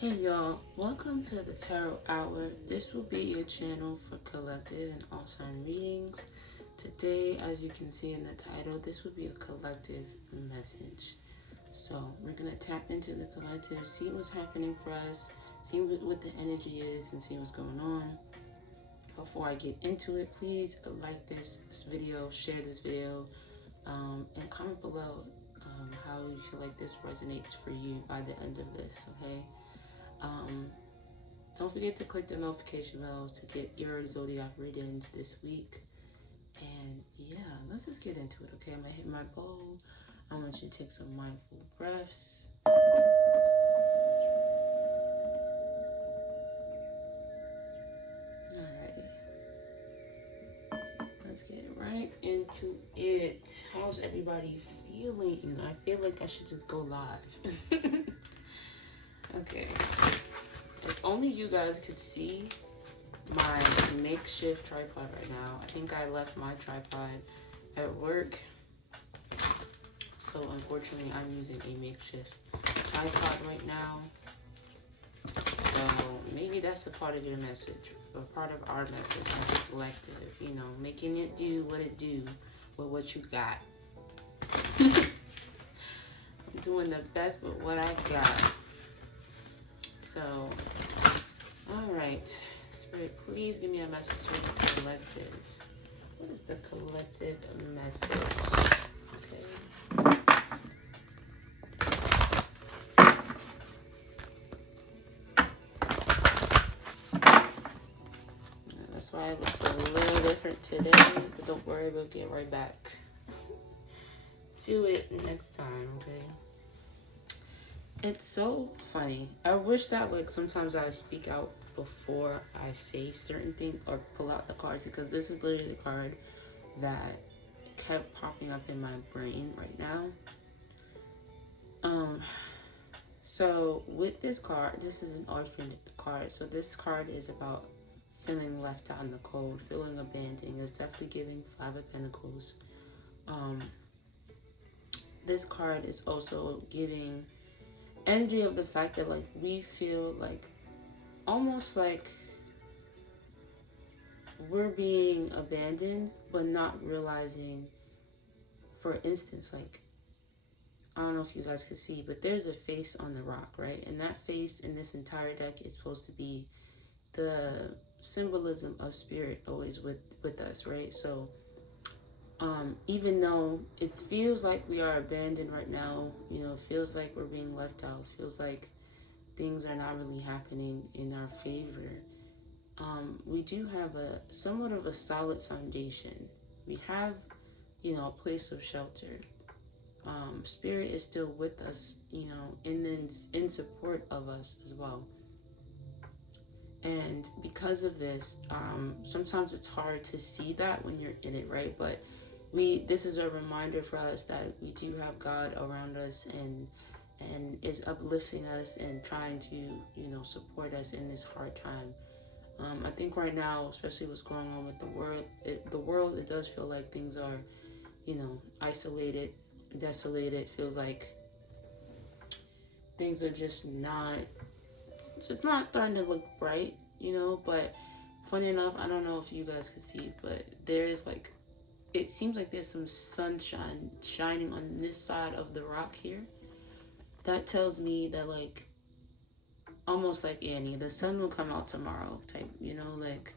Hey y'all, welcome to the Tarot Hour. This will be your channel for collective and all sign readings. Today, as you can see in the title, this will be a collective message. So we're going to tap into the collective, see what's happening for us, see what the energy is, and see what's going on. Before I get into it, please like this video, share this video, and comment below how you feel like this resonates for you by the end of this, okay? Um, don't forget to click the notification bells to get your zodiac readings this week. And yeah, let's just get into it, okay? I'm gonna hit my bowl. I want you to take some mindful breaths. Alrighty. Let's get right into it. How's everybody feeling? I feel like I should just go live. Okay. If only you guys could see my makeshift tripod right now. I think I left my tripod at work, so unfortunately I'm using a makeshift tripod right now. So maybe that's a part of your message, or part of our message as a collective, you know, making it do what it do with what you got. I'm doing the best with what I got. So, all right. Spirit, please give me a message for the collective. What is the collective message? Okay. That's why it looks a little different today, but don't worry, we'll get right back to it next time, okay? It's so funny. I wish that like sometimes I speak out before I say certain things or pull out the cards, because this is literally the card that kept popping up in my brain right now. So with this card, this is an orphan card. So this card is about feeling left out in the cold, feeling abandoned. It's definitely giving Five of Pentacles. This card is also giving energy of the fact that like we feel like almost like we're being abandoned, but not realizing. For instance, like, I don't know if you guys can see, but there's a face on the rock, right? And that face in this entire deck is supposed to be the symbolism of spirit always with us, right? So even though it feels like we are abandoned right now, you know, it feels like we're being left out, feels like things are not really happening in our favor, we do have a somewhat of a solid foundation. We have, you know, a place of shelter. Spirit is still with us, you know, in support of us as well. And because of this, sometimes it's hard to see that when you're in it, right? But this is a reminder for us that we do have God around us and is uplifting us and trying to, you know, support us in this hard time. I think right now, especially what's going on with the world, it does feel like things are, you know, isolated, desolated. It feels like things are just not starting to look bright, you know. But funny enough, I don't know if you guys can see, but there's like, it seems like there's some sunshine shining on this side of the rock here. That tells me that like, almost like Annie, the sun will come out tomorrow type, you know, like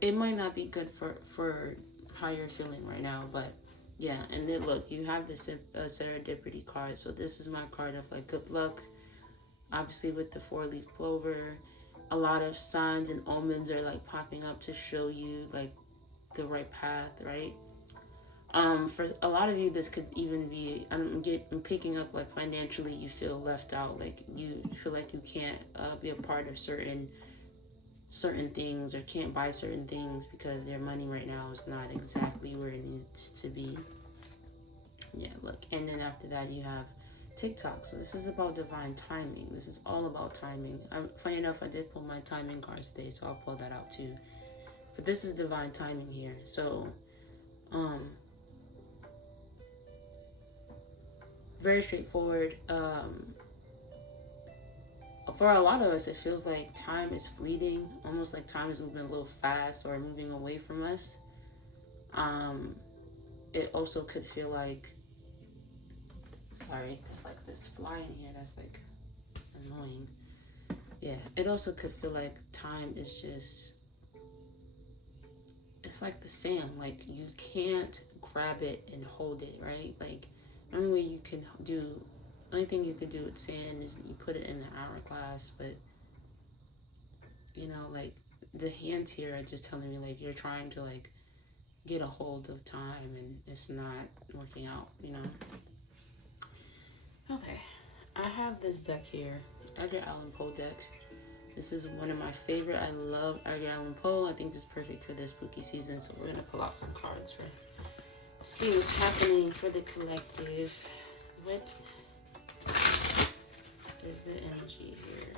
it might not be good for how you're feeling right now, but yeah. And then look, you have this serendipity card, so this is my card of like good luck, obviously with the 4-leaf clover. A lot of signs and omens are like popping up to show you like the right path, right? For a lot of you, this could even be, I'm picking up like financially you feel left out, like you feel like you can't be a part of certain things, or can't buy certain things because their money right now is not exactly where it needs to be. Yeah, look. And then after that you have TikTok. So this is about divine timing. This is all about timing. Funny enough, I did pull my timing cards today, so I'll pull that out too. But this is divine timing here. So very straightforward. for a lot of us, it feels like time is fleeting, almost like time is moving a little fast or moving away from us. It also could feel like, sorry, it's like this fly in here that's like annoying. Yeah, it also could feel like time is just, it's like the sand. Like you can't grab it and hold it, right? Like the only way you can do, only thing you can do with sand is you put it in the hourglass. But you know, like the hands here are just telling me like you're trying to like get a hold of time and it's not working out, you know. Okay, I have this deck here, Edgar Allan Poe deck. This is one of my favorite. I love Edgar Allan Poe. I think it's perfect for this spooky season. So we're gonna pull out some cards for see what's happening for the collective. What is the energy here?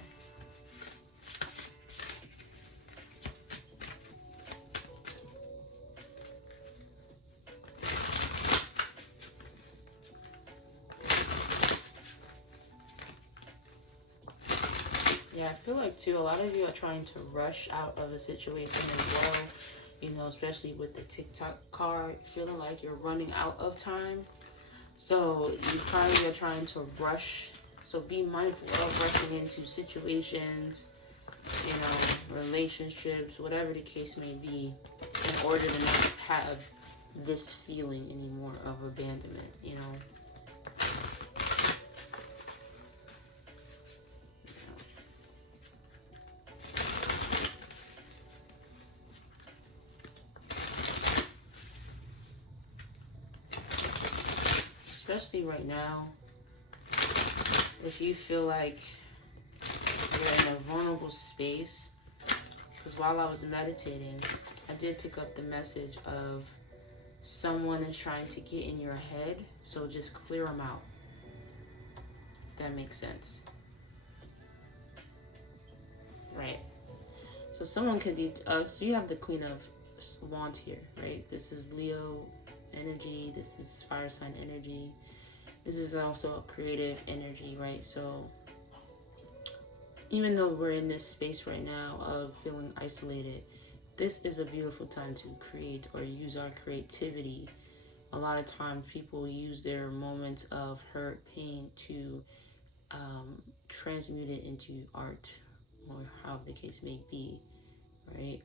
Yeah, I feel like too, a lot of you are trying to rush out of a situation as well, you know, especially with the TikTok card, feeling like you're running out of time. So you probably are trying to rush. So be mindful of rushing into situations, you know, relationships, whatever the case may be, in order to not have this feeling anymore of abandonment, you know. Especially right now, if you feel like you're in a vulnerable space, because while I was meditating, I did pick up the message of someone is trying to get in your head, so just clear them out. If that makes sense. Right. So someone could be, so you have the Queen of Wands here, right? This is Leo energy, this is fire sign energy. This is also a creative energy, right? So even though we're in this space right now of feeling isolated, this is a beautiful time to create or use our creativity. A lot of times people use their moments of hurt, pain to transmute it into art, or however the case may be, right?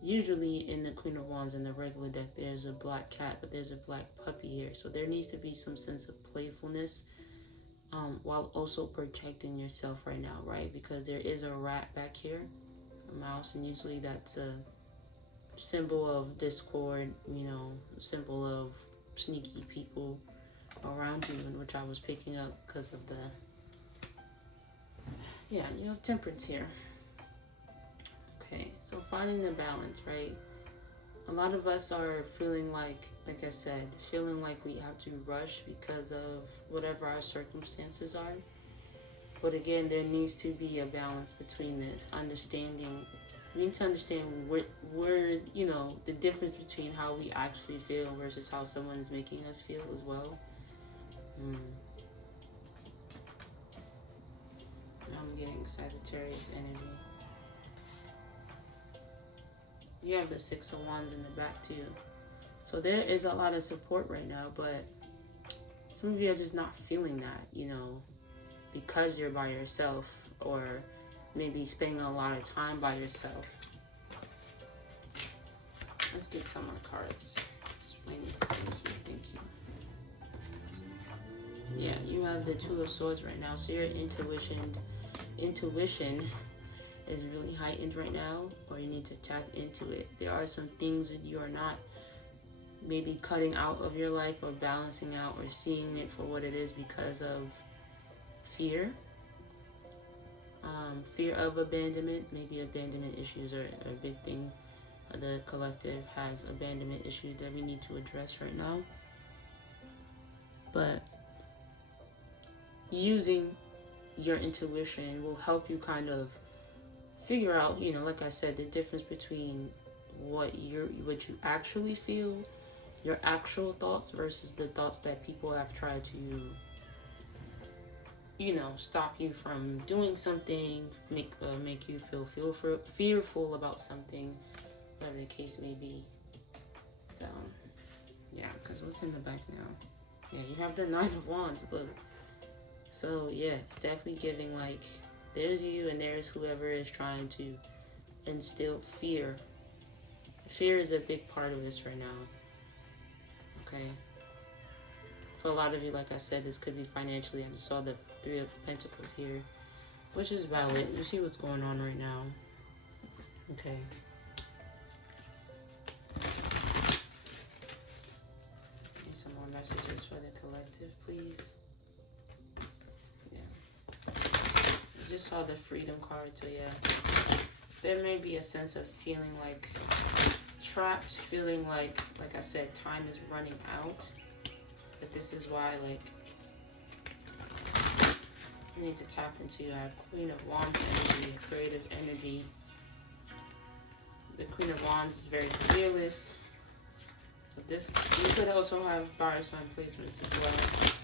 Usually in the Queen of Wands in the regular deck, there's a black cat, but there's a black puppy here. So there needs to be some sense of playfulness while also protecting yourself right now, right? Because there is a rat back here, a mouse, and usually that's a symbol of discord, you know, a symbol of sneaky people around you, and which I was picking up because of the, yeah, you have Temperance here. Okay, so finding the balance, right? A lot of us are feeling like I said, feeling like we have to rush because of whatever our circumstances are. But again, there needs to be a balance between this. Understanding, we need to understand where, you know, the difference between how we actually feel versus how someone is making us feel as well. I'm getting Sagittarius energy. You have the Six of Wands in the back too. So there is a lot of support right now, but some of you are just not feeling that, you know, because you're by yourself, or maybe spending a lot of time by yourself. Let's get some more cards. Explain this energy. Thank you. Yeah, you have the Two of Swords right now, so your intuition is really heightened right now, or you need to tap into it. There are some things that you are not maybe cutting out of your life or balancing out or seeing it for what it is because of fear. Fear of abandonment. Maybe abandonment issues are a big thing. The collective has abandonment issues that we need to address right now. But using your intuition will help you kind of figure out, you know, like I said, the difference between what you actually feel, your actual thoughts, versus the thoughts that people have tried to stop you from doing something, make you feel fearful about something, whatever the case may be. So yeah, because what's in the back now? Yeah, you have the Nine of Wands. Look. So yeah, it's definitely giving like there's you and there's whoever is trying to instill fear. Fear is a big part of this right now. Okay. For a lot of you, like I said, this could be financially. I just saw the Three of Pentacles here, which is valid. You see what's going on right now. Okay. Need some more messages for the collective, please. Yeah. I just saw the Freedom card, so yeah. There may be a sense of feeling like trapped, feeling like I said, time is running out. But this is why, like, you need to tap into your Queen of Wands energy, creative energy. The Queen of Wands is very fearless. So this, you could also have fire sign placements as well.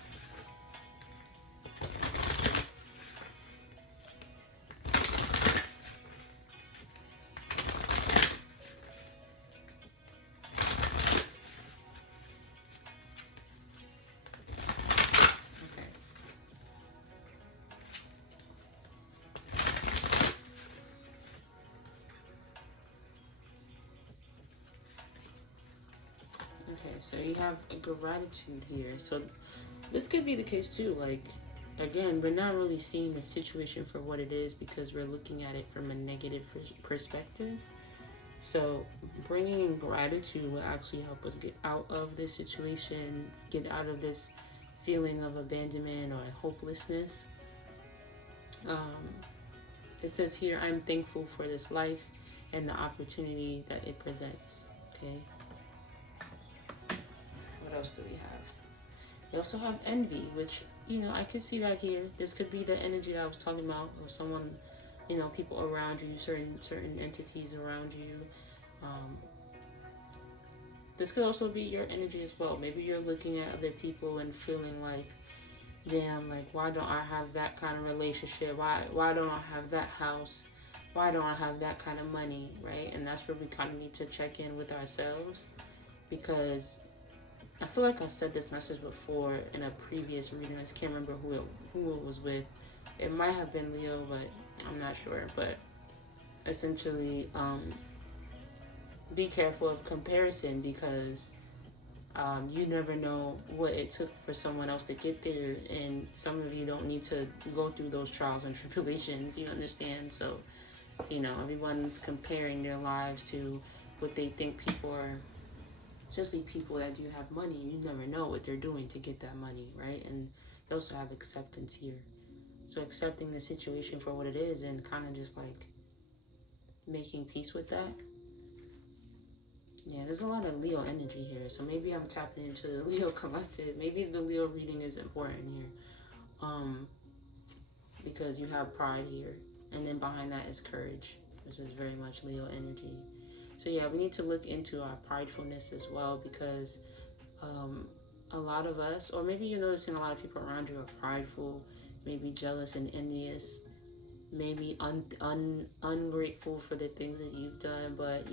Okay, so you have a gratitude here. So this could be the case too. Like, again, we're not really seeing the situation for what it is because we're looking at it from a negative perspective. So bringing in gratitude will actually help us get out of this situation, get out of this feeling of abandonment or hopelessness. It says here, I'm thankful for this life and the opportunity that it presents. Okay. What else do we have? We also have envy, which, I can see that here. This could be the energy that I was talking about, or someone, people around you, certain entities around you. This could also be your energy as well. Maybe you're looking at other people and feeling like, damn, like, why don't I have that kind of relationship? Why don't I have that house? Why don't I have that kind of money, right? And that's where we kind of need to check in with ourselves, because I feel like I said this message before in a previous reading. I just can't remember who it was with. It might have been Leo, but I'm not sure. But essentially, be careful of comparison, because you never know what it took for someone else to get there, and some of you don't need to go through those trials and tribulations, you understand? So, everyone's comparing their lives to what they think people are, especially people that do have money. You never know what they're doing to get that money, right? And you also have acceptance here. So accepting the situation for what it is and kind of just like making peace with that. Yeah, there's a lot of Leo energy here. So maybe I'm tapping into the Leo collective. Maybe the Leo reading is important here. Because you have pride here. And then behind that is courage, which is very much Leo energy. So yeah, we need to look into our pridefulness as well, because a lot of us, or maybe you're noticing a lot of people around you are prideful, maybe jealous and envious, maybe ungrateful for the things that you've done. But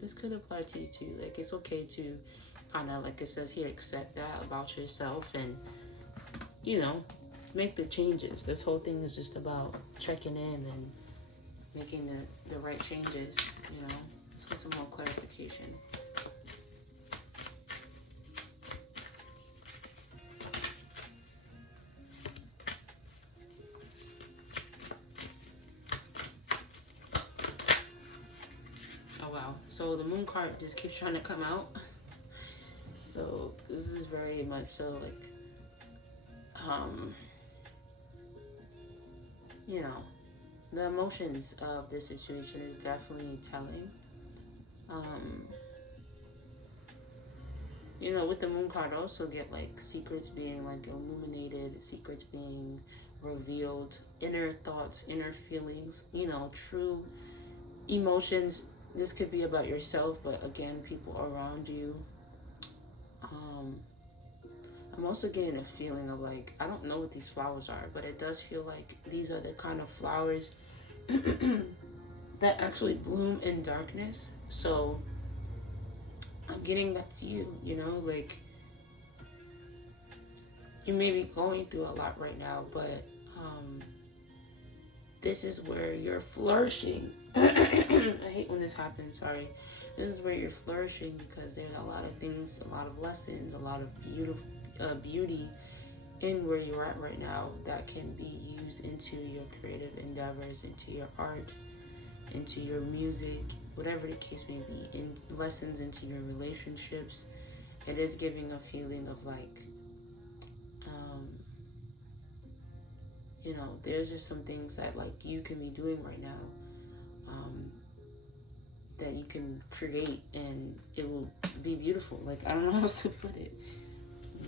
this could apply to you too. Like, it's okay to kind of, like it says here, accept that about yourself and make the changes. This whole thing is just about checking in and making the right changes. Let's get some more clarification. Oh wow, so the Moon card just keeps trying to come out. So this is very much so like the emotions of this situation is definitely telling. With the Moon card, I also get like secrets being like illuminated, secrets being revealed, inner thoughts, inner feelings, true emotions. This could be about yourself, but again, people around you. I'm also getting a feeling of like, I don't know what these flowers are, but it does feel like these are the kind of flowers that actually bloom in darkness. So I'm getting that's you, you know, like you may be going through a lot right now, but this is where you're flourishing. I hate when this happens, sorry. This is where you're flourishing because there's a lot of things, a lot of lessons, a lot of beauty in where you're at right now that can be used into your creative endeavors, into your art, into your music, whatever the case may be, in lessons into your relationships. It is giving a feeling of like, you know, there's just some things that like you can be doing right now that you can create and it will be beautiful. Like, I don't know how else to put it.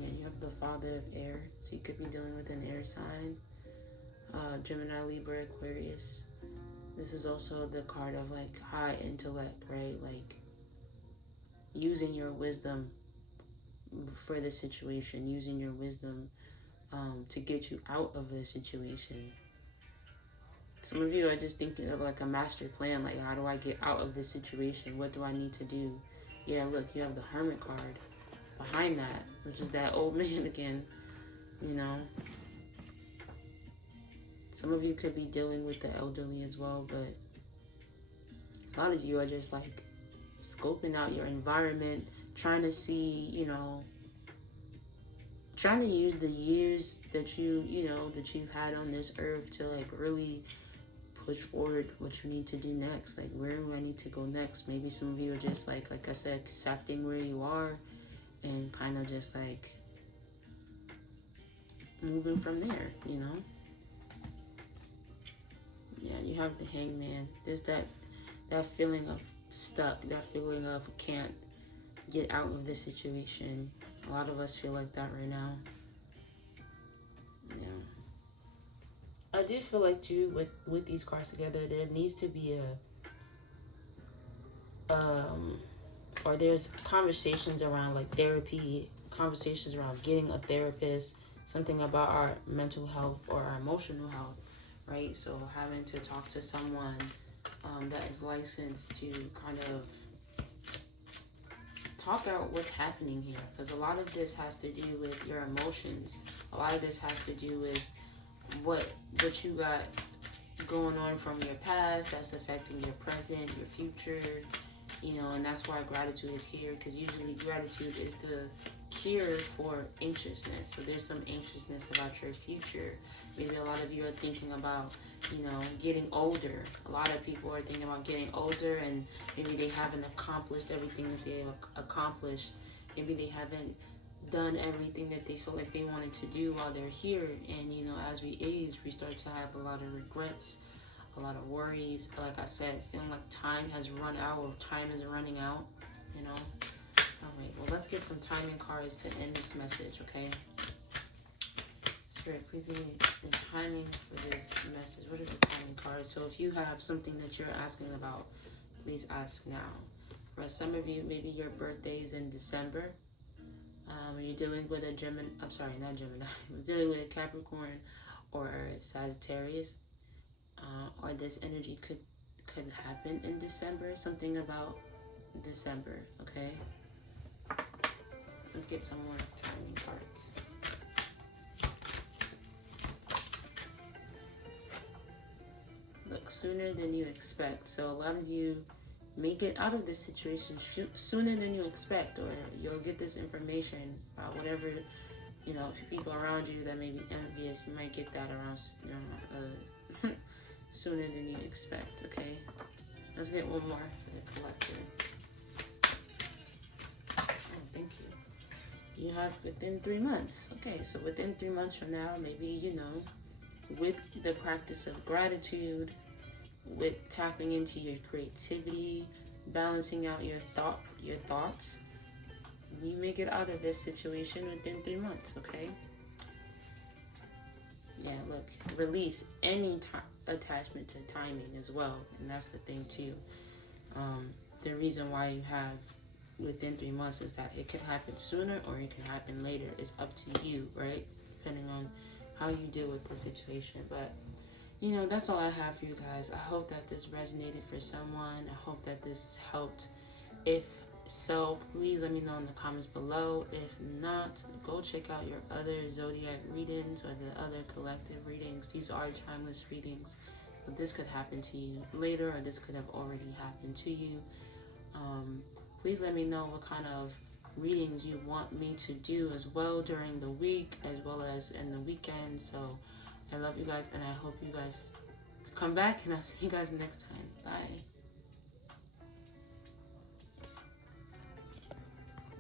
Yeah, you have the father of air, so you could be dealing with an air sign. Gemini, Libra, Aquarius. This is also the card of like high intellect, right? Like using your wisdom for the situation, using your wisdom to get you out of the situation. Some of you are just thinking of like a master plan, like how do I get out of this situation? What do I need to do? Yeah, look, you have the Hermit card behind that, which is that old man again, you know. Some of you could be dealing with the elderly as well, but a lot of you are just like scoping out your environment, trying to see, you know, trying to use the years that that you've had on this earth to like really push forward what you need to do next. Like, where do I need to go next? Maybe some of you are just like I said, accepting where you are and kind of just like moving from there, you know. Yeah, you have the Hangman. There's that feeling of stuck, that feeling of can't get out of this situation. A lot of us feel like that right now. Yeah. I do feel like too with these cards together, there needs to be or there's conversations around like therapy, conversations around getting a therapist, something about our mental health or our emotional health, right? So having to talk to someone that is licensed to kind of talk out what's happening here, because a lot of this has to do with your emotions. A lot of this has to do with what you got going on from your past that's affecting your present, your future, you know. And that's why gratitude is here, because usually gratitude is the cure for anxiousness. So there's some anxiousness about your future. Maybe a lot of you are thinking about, you know, getting older. A lot of people are thinking about getting older and maybe they haven't accomplished everything that they've accomplished. Maybe they haven't done everything that they feel like they wanted to do while they're here. And, you know, as we age, we start to have a lot of regrets, a lot of worries. Like I said, feeling like time has run out or time is running out, you know. All right, well, let's get some timing cards to end this message, okay? Spirit, please give me the timing for this message. What is the timing card? So if you have something that you're asking about, please ask now. For some of you, maybe your birthday is in December. You're dealing with a Gemini, I'm sorry, not Gemini. You're dealing with a Capricorn or Sagittarius. Or this energy could happen in December. Something about December, okay? Let's get some more timing cards. Look, sooner than you expect. So a lot of you may get out of this situation sooner than you expect, or you'll get this information about whatever, you know, people around you that may be envious. You might get that around, you know, sooner than you expect, okay? Let's get one more for the collective. Oh, thank you. You have within 3 months. Okay, so within 3 months from now, maybe, you know, with the practice of gratitude, with tapping into your creativity, balancing out your thoughts, you may get out of this situation within 3 months, okay? Yeah, look, release any attachment to timing as well, and that's the thing too. The reason why you have within 3 months is that it can happen sooner or it can happen later. It's up to you, right? Depending on how you deal with the situation. But you know, that's all I have for you guys. I hope that this resonated for someone. I hope that this helped. If so, please let me know in the comments below. If not, go check out your other zodiac readings or the other collective readings. These are timeless readings. This could happen to you later, or this could have already happened to you. Please let me know what kind of readings you want me to do as well during the week as well as in the weekend. So I love you guys, and I hope you guys come back, and I'll see you guys next time. Bye.